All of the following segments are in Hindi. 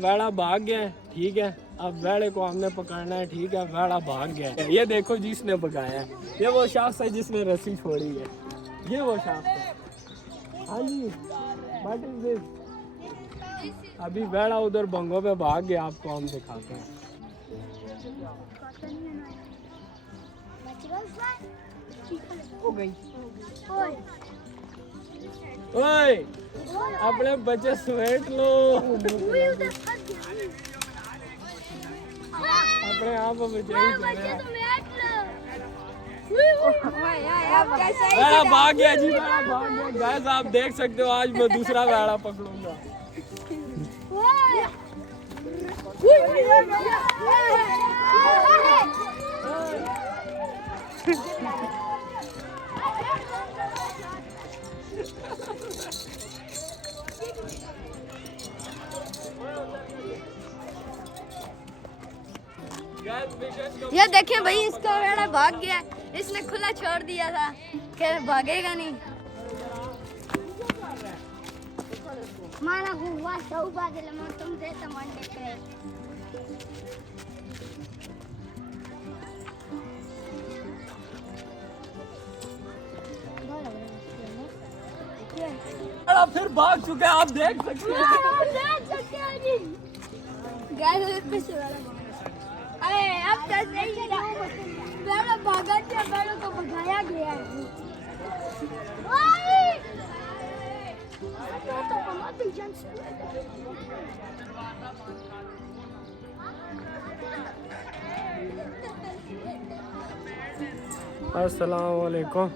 वेड़ा भाग गया है, ठीक है। अब वेड़े को हमने पकड़ना है, ठीक है। वेड़ा भाग गया है। ये देखो जिसने पकाया है, ये वो शख्स है जिसने रस्सी छोड़ी है, ये वो शख्स है। हाँ जी, व्हाट इज दिस? अभी वेड़ा उधर बंगों पे भाग गया, आपको हम दिखाते हैं। हो गई। ओए, अपने बच्चे समेट लो, अपने आप बच्चे वेड़ा भाग गया जी, वेड़ा भाग गया। गाइस आप देख सकते हो, आज मैं दूसरा वेड़ा पकड़ूंगा। ये देखिए भाई, इसका वेड़ा भाग गया, इसने खुला छोड़ दिया था, क्या भागेगा नहीं। माना हुआ सौ बादल में तुम दे तमंडे के। फिर भाग चुके हैं, आप देख सकते हैं। अरे अब तो सही है, वेड़ा भागा था, वेड़ों को भगाया गया है। अस्सलाम वालेकुम।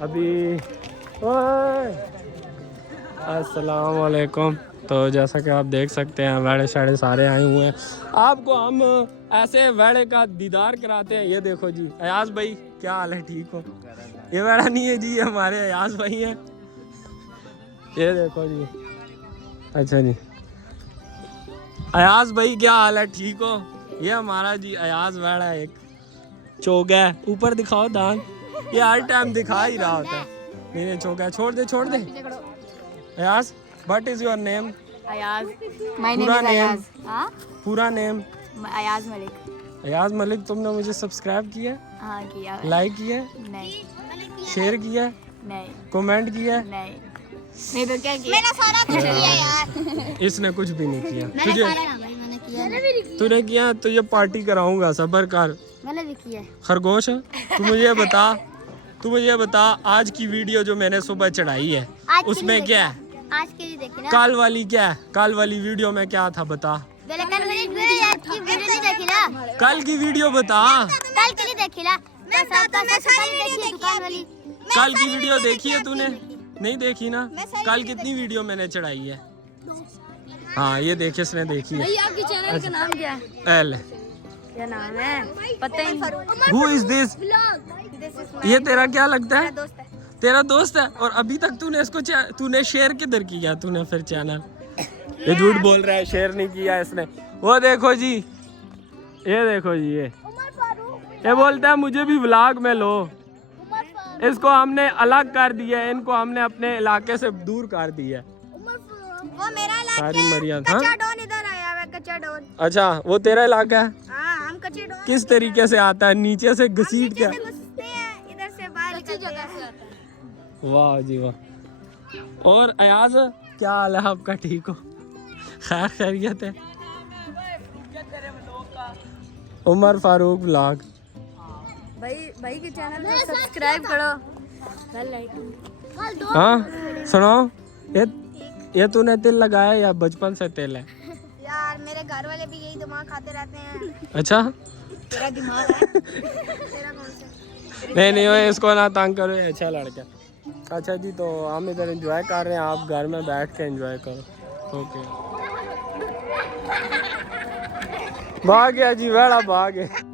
अभी अस्सलाम वालेकुम। तो जैसा कि आप देख सकते हैं, वेड़े शाड़े सारे आए हुए हैं। आपको हम ऐसे वेड़े का दीदार कराते हैं। ये देखो जी, अयाज भाई क्या हाल है, ठीक हो? ये वेड़ा नहीं है जी, ये हमारे अयाज भाई हैं। ये देखो जी, अच्छा जी, अयाज भाई क्या हाल है, ठीक हो? ये हमारा जी अयाज वेड़ा है, एक चोगा है। ऊपर दिखाओ दांत, ये हर टाइम दिखा ही रहा होता है। नहीं चोगा है, छोड़ दे छोड़ दे। Ayaz, what is your name? Ayaz, my name is Ayaz. हाँ, पूरा नेम? अयाज मलिक। अयाज मलिक। तुमने मुझे सब्सक्राइब किया? हाँ किया। लाइक किया? नहीं। शेयर किया? नहीं। कमेंट किया? नहीं तो क्या किया? मैंने सारा कुछ किया यार। इसने कुछ भी नहीं किया। मैंने तूने किया तो ये पार्टी कराऊंगा, सबर कर। मैंने भी किया। खरगोश, तू मुझे बता आज की वीडियो जो मैंने सुबह चढ़ाई है उसमें क्या है? आज के लिए देखी ना। काल वाली क्या है? काल वाली वीडियो में क्या था बता? कल की वीडियो नहीं देखी ना। कल की वीडियो बता। कल के लिए देखी ना। दुकान वाली। कल की वीडियो देखी है तूने? नहीं देखी ना। कल कितनी वीडियो मैंने चढ़ाई है? हाँ ये देखिए, इसने देखी है। आपकी चैनल का नाम क्या है? एल। क्या नाम है? पता ही नहीं। Who is this? ये तेरा क्या लगता है? दोस्त है। तेरा दोस्त है? और अभी तक तूने इसको तूने शेयर किधर किया तूने फिर चैनल? ये झूठ बोल रहा है, शेयर नहीं किया इसने। वो देखो जी, ये देखो जी, ये बोलता है मुझे भी व्लॉग में लो। इसको हमने अलग कर दिया है, इनको हमने अपने इलाके से दूर कर दिया है। वो मेरा इलाका सारी है। मरियम था। कच्चा डॉन इधर आया है, कच्चा डॉन। अच्छा, वो तेरा इलाका है? हाँ, हम कच्चे डॉन। किस तरीके से आता है? नीचे से घसीट के? इधर से बाहर निकलते जगह से आता है। वाह जी वाह। और अयाज क्या हाल है आपका, ठीक हो? खैर खैरियत है? उमर फारूक ब्लॉग। भाई के चैनल को सब्सक्राइब करो, बेल आइकन। हाँ सुनो, ये तूने तिल लगाया या बचपन से तिल है? यार मेरे घर वाले भी यही दिमाग खाते रहते हैं। अच्छा तेरा दिमाग है तेरा कौन सा? नहीं ओए, इसको ना तंग करो, ये अच्छा लड़का। अच्छा जी, तो हम इधर एंजॉय कर रहे हैं, आप घर में बैठ के एंजॉय करो। ओके भाग गया जी, बड़ा भाग गया।